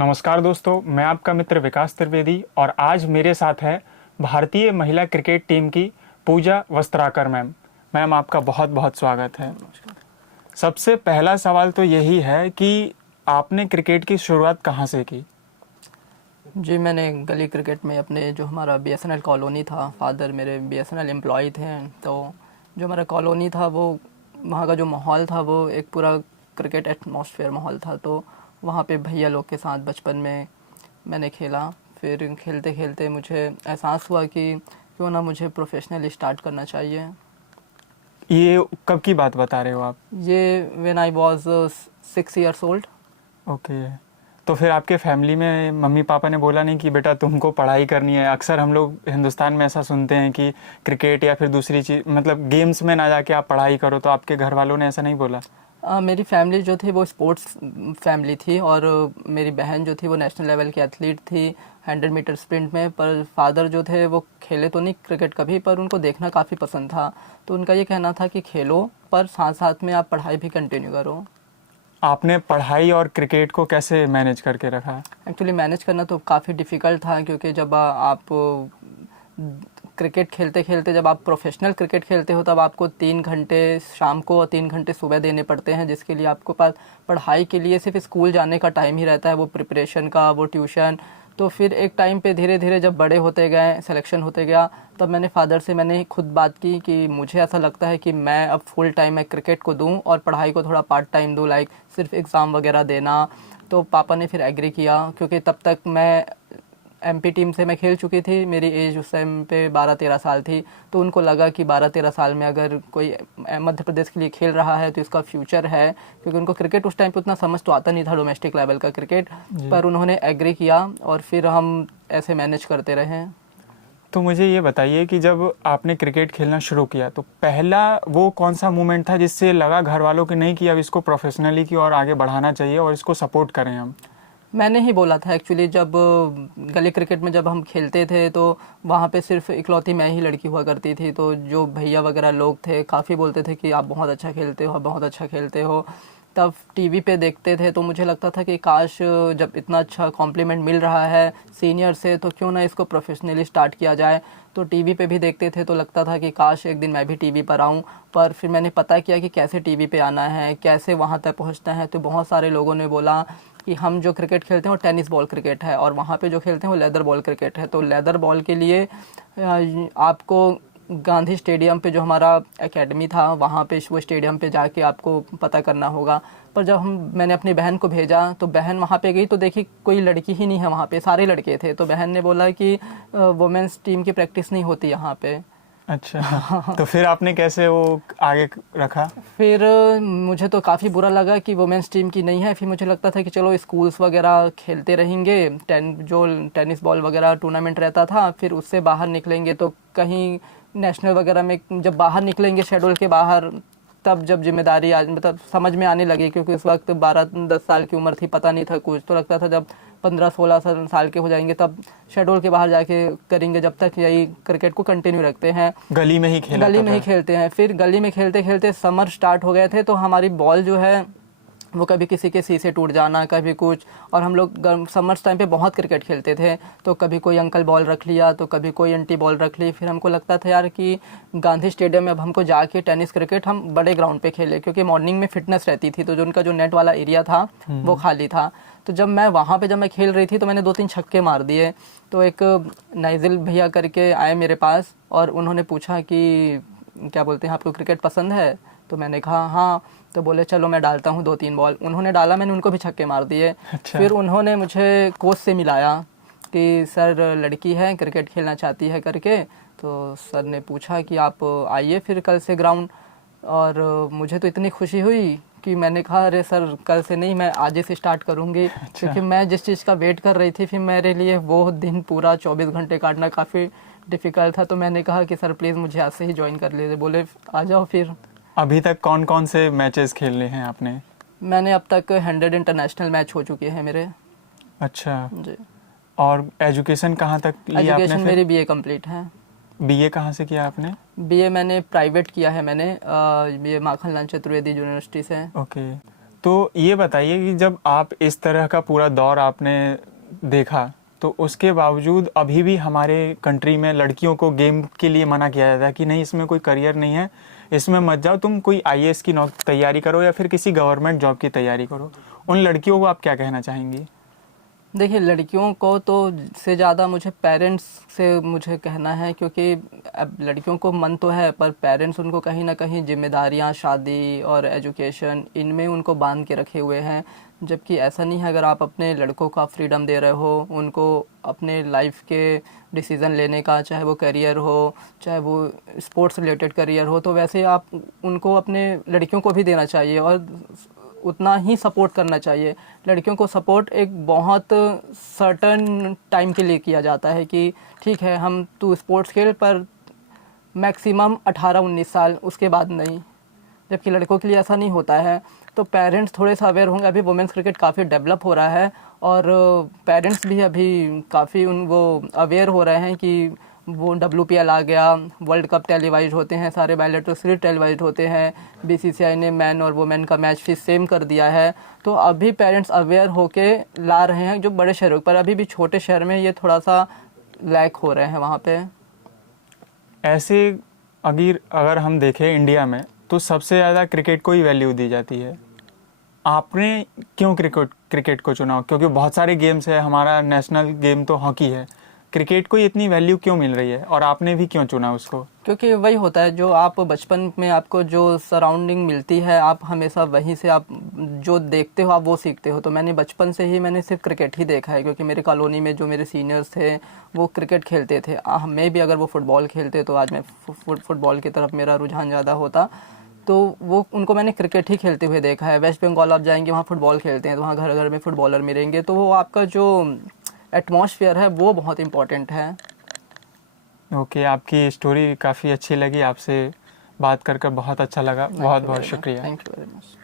नमस्कार दोस्तों, मैं आपका मित्र विकास त्रिवेदी और आज मेरे साथ है भारतीय महिला क्रिकेट टीम की पूजा वस्त्राकर मैम। मैम, आपका बहुत बहुत स्वागत है। सबसे पहला सवाल तो यही है कि आपने क्रिकेट की शुरुआत कहाँ से की? जी, मैंने गली क्रिकेट में अपने जो हमारा बीएसएनएल कॉलोनी था, फादर मेरे बीएसएनएल एम्प्लॉय थे, तो जो हमारा कॉलोनी था वो वहाँ का जो माहौल था वो एक पूरा क्रिकेट एटमॉस्फेयर माहौल था। तो वहाँ पे भैया लोग के साथ बचपन में मैंने खेला। फिर खेलते खेलते मुझे एहसास हुआ कि क्यों ना मुझे प्रोफेशनली स्टार्ट करना चाहिए। ये कब की बात बता रहे हो आप? ये when I was 6 years old। Okay, तो फिर आपके फैमिली में मम्मी पापा ने बोला नहीं कि बेटा तुमको पढ़ाई करनी है? अक्सर हम लोग हिंदुस्तान में ऐसा सुनते हैं कि क्रिकेट या फिर दूसरी चीज़, मतलब गेम्स में ना जाके आप पढ़ाई करो, तो आपके घर वालों ने ऐसा नहीं बोला? मेरी फैमिली जो थी वो स्पोर्ट्स फैमिली थी और मेरी बहन जो थी वो नेशनल लेवल की एथलीट थी 100 मीटर स्प्रिंट में। पर फादर जो थे वो खेले तो नहीं क्रिकेट कभी, पर उनको देखना काफ़ी पसंद था। तो उनका ये कहना था कि खेलो पर साथ साथ में आप पढ़ाई भी कंटिन्यू करो। आपने पढ़ाई और क्रिकेट को कैसे मैनेज करके रखा? एक्चुअली मैनेज करना तो काफ़ी डिफ़िकल्ट था, क्योंकि जब आप क्रिकेट खेलते खेलते जब आप प्रोफेशनल क्रिकेट खेलते हो तब आपको 3 घंटे शाम को और 3 घंटे सुबह देने पड़ते हैं, जिसके लिए आपको पास पढ़ाई के लिए सिर्फ स्कूल जाने का टाइम ही रहता है, वो प्रिपरेशन का, वो ट्यूशन। तो फिर एक टाइम पे धीरे धीरे जब बड़े होते गए, सिलेक्शन होते गया, तब मैंने फादर से मैंने खुद बात की कि मुझे ऐसा लगता है कि मैं अब फुल टाइम मैं क्रिकेट को दूं और पढ़ाई को थोड़ा पार्ट टाइम दूं, लाइक सिर्फ एग्ज़ाम वगैरह देना। तो पापा ने फिर एग्री किया, क्योंकि तब तक मैं एमपी टीम से मैं खेल चुकी थी। मेरी एज उस टाइम पे 12-13 साल थी। तो उनको लगा कि 12-13 साल में अगर कोई मध्य प्रदेश के लिए खेल रहा है तो इसका फ्यूचर है, क्योंकि उनको क्रिकेट उस टाइम पे उतना समझ तो आता नहीं था, डोमेस्टिक लेवल का क्रिकेट। पर उन्होंने एग्री किया और फिर हम ऐसे मैनेज करते रहे। तो मुझे ये बताइए कि जब आपने क्रिकेट खेलना शुरू किया तो पहला वो कौन सा मोमेंट था जिससे लगा घर वालों की नहीं कि अब इसको प्रोफेशनली की और आगे बढ़ाना चाहिए और इसको सपोर्ट करें हम? मैंने ही बोला था एक्चुअली। जब गली क्रिकेट में जब हम खेलते थे तो वहाँ पे सिर्फ इकलौती मैं ही लड़की हुआ करती थी। तो जो भैया वगैरह लोग थे काफ़ी बोलते थे कि आप बहुत अच्छा खेलते हो, बहुत अच्छा खेलते हो। तब टीवी पे देखते थे तो मुझे लगता था कि काश जब इतना अच्छा कॉम्प्लीमेंट मिल रहा है सीनियर से तो क्यों ना इसको प्रोफेशनली स्टार्ट किया जाए। तो टीवी पे भी देखते थे तो लगता था कि काश एक दिन मैं भी टीवी पर आऊँ। पर फिर मैंने पता किया कि कैसे टीवी पे आना है, कैसे वहाँ तक पहुँचना है। तो बहुत सारे लोगों ने बोला कि हम जो क्रिकेट खेलते हैं वो टेनिस बॉल क्रिकेट है और वहाँ पे जो खेलते हैं वो लेदर बॉल क्रिकेट है। तो लेदर बॉल के लिए आपको गांधी स्टेडियम पे जो हमारा एकेडमी था वहाँ पे वो स्टेडियम पे जाके आपको पता करना होगा। पर जब मैंने अपनी बहन को भेजा तो बहन वहाँ पे गई तो देखी कोई लड़की ही नहीं है, वहाँ पे सारे लड़के थे। तो बहन ने बोला कि वुमेन्स टीम की प्रैक्टिस नहीं होती यहाँ पे। अच्छा, तो फिर आपने कैसे वो आगे रखा? फिर मुझे तो काफ़ी बुरा लगा कि वुमेन्स टीम की नहीं है। फिर मुझे लगता था कि चलो स्कूल्स वगैरह खेलते रहेंगे, जो टेनिस बॉल वगैरह टूर्नामेंट रहता था फिर उससे बाहर निकलेंगे तो कहीं नेशनल वगैरह में जब बाहर निकलेंगे शेड्यूल के बाहर, तब जब जिम्मेदारी मतलब समझ में आने लगी, क्योंकि उस वक्त 12-10 साल की उम्र थी, पता नहीं था कुछ। तो लगता था जब 15-16 साल के हो जाएंगे तब शेड्यूल के बाहर जाके करेंगे, जब तक यही क्रिकेट को कंटिन्यू रखते हैं, गली में ही खेलते हैं। फिर गली में खेलते खेलते समर स्टार्ट हो गए थे तो हमारी बॉल जो है वो कभी किसी के शीशे टूट जाना, कभी कुछ। और हम लोग समर्स टाइम पे बहुत क्रिकेट खेलते थे तो कभी कोई अंकल बॉल रख लिया तो कभी कोई आंटी बॉल रख ली। फिर हमको लगता था यार कि गांधी स्टेडियम में अब हमको जाके टेनिस क्रिकेट हम बड़े ग्राउंड पे खेले, क्योंकि मॉर्निंग में फिटनेस रहती थी तो जो उनका जो नेट वाला एरिया था वो खाली था। तो जब मैं वहाँ पे जब मैं खेल रही थी तो मैंने 2-3 छक्के मार दिए। तो एक नाइजिल भैया करके आए मेरे पास और उन्होंने पूछा कि क्या बोलते हैं आपको क्रिकेट पसंद है? तो मैंने कहा हाँ। तो बोले चलो मैं डालता हूँ 2-3 बॉल। उन्होंने डाला, मैंने उनको भी छक्के मार दिए। अच्छा। फिर उन्होंने मुझे कोच से मिलाया कि सर लड़की है क्रिकेट खेलना चाहती है करके। तो सर ने पूछा कि आप आइए फिर कल से ग्राउंड। और मुझे तो इतनी खुशी हुई कि मैंने कहा अरे सर कल से नहीं, मैं आज ही से स्टार्ट करूँगी। क्योंकि मैं जिस चीज़ का वेट कर रही थी फिर मेरे लिए वो दिन पूरा 24 घंटे काटना काफ़ी डिफ़िकल्ट था। तो मैंने कहा कि सर प्लीज़ मुझे आज से ही ज्वाइन कर लीजिए। बोले आ जाओ फिर। अभी तक कौन कौन से मैचेस खेले हैं आपने? मैंने अब तक 100 इंटरनेशनल मैच हो चुके हैं मेरे। अच्छा जी। और एजुकेशन कहाँ तक लिया आपने? एजुकेशन मेरी बीए कंप्लीट है। बीए कहाँ से किया आपने? बीए मैंने प्राइवेट किया है, मैंने बीए माखनलाल चतुर्वेदी यूनिवर्सिटी से। ओके, तो ये बताइए कि जब आप इस तरह का पूरा दौर आपने देखा, तो उसके बावजूद अभी भी हमारे कंट्री में लड़कियों को गेम के लिए मना किया जाता है कि नहीं, इसमें कोई करियर नहीं है, इसमें मत जाओ, तुम कोई आईएएस की तैयारी करो या फिर किसी गवर्नमेंट जॉब की तैयारी करो। उन लड़कियों को आप क्या कहना चाहेंगी? देखिए, लड़कियों को तो से ज़्यादा मुझे पेरेंट्स से मुझे कहना है, क्योंकि अब लड़कियों को मन तो है पर पेरेंट्स उनको कहीं ना कहीं जिम्मेदारियां, शादी और एजुकेशन, इनमें उनको बांध के रखे हुए हैं। जबकि ऐसा नहीं है। अगर आप अपने लड़कों का फ्रीडम दे रहे हो, उनको अपने लाइफ के डिसीज़न लेने का, चाहे वो करियर हो, चाहे वो स्पोर्ट्स रिलेटेड करियर हो, तो वैसे आप उनको अपने लड़कियों को भी देना चाहिए और उतना ही सपोर्ट करना चाहिए। लड़कियों को सपोर्ट एक बहुत सर्टन टाइम के लिए किया जाता है कि ठीक है, हम तू स्पोर्ट्स खेल, पर मैक्सिमम 18-19 साल, उसके बाद नहीं। जबकि लड़कों के लिए ऐसा नहीं होता है। तो पेरेंट्स थोड़े से अवेयर होंगे। अभी वुमेंस क्रिकेट काफ़ी डेवलप हो रहा है और पेरेंट्स भी अभी काफ़ी वो अवेयर हो रहे हैं कि वो WPL आ गया, वर्ल्ड कप टेलीवाइज होते हैं, सारे बायलैटरल सीरीज टेलीवाइज होते हैं, BCCI ने मैन और वुमेन का मैच फीस सेम कर दिया है। तो अभी पेरेंट्स अवेयर होके ला रहे हैं जो बड़े शहरों पर। अभी भी छोटे शहर में ये थोड़ा सा लैक हो रहे हैं वहाँ पे। ऐसे अगर हम देखें इंडिया में, तो सबसे ज़्यादा क्रिकेट को ही वैल्यू दी जाती है। आपने क्यों क्रिकेट को चुना? क्योंकि बहुत सारे गेम्स है, हमारा नेशनल गेम तो हॉकी है, क्रिकेट को इतनी वैल्यू क्यों मिल रही है और आपने भी क्यों चुना उसको? क्योंकि वही होता है, जो आप बचपन में आपको जो सराउंडिंग मिलती है, आप हमेशा वहीं से आप जो देखते हो आप वो सीखते हो। तो मैंने बचपन से ही मैंने सिर्फ क्रिकेट ही देखा है, क्योंकि मेरे कॉलोनी में जो मेरे सीनियर्स थे वो क्रिकेट खेलते थे। मैं भी अगर वो फुटबॉल खेलते तो आज मैं फुटबॉल की तरफ मेरा रुझान ज़्यादा होता। तो वो उनको मैंने क्रिकेट ही खेलते हुए देखा है। वेस्ट बंगाल आप जाएंगे, वहाँ फुटबॉल खेलते हैं, तो वहाँ घर घर में फुटबॉलर मिलेंगे। तो वो आपका जो एटमॉस्फेयर है वो बहुत इम्पोर्टेंट है। ओके, आपकी स्टोरी काफ़ी अच्छी लगी, आपसे बात कर बहुत अच्छा लगा। बहुत बहुत शुक्रिया। Thank you very much.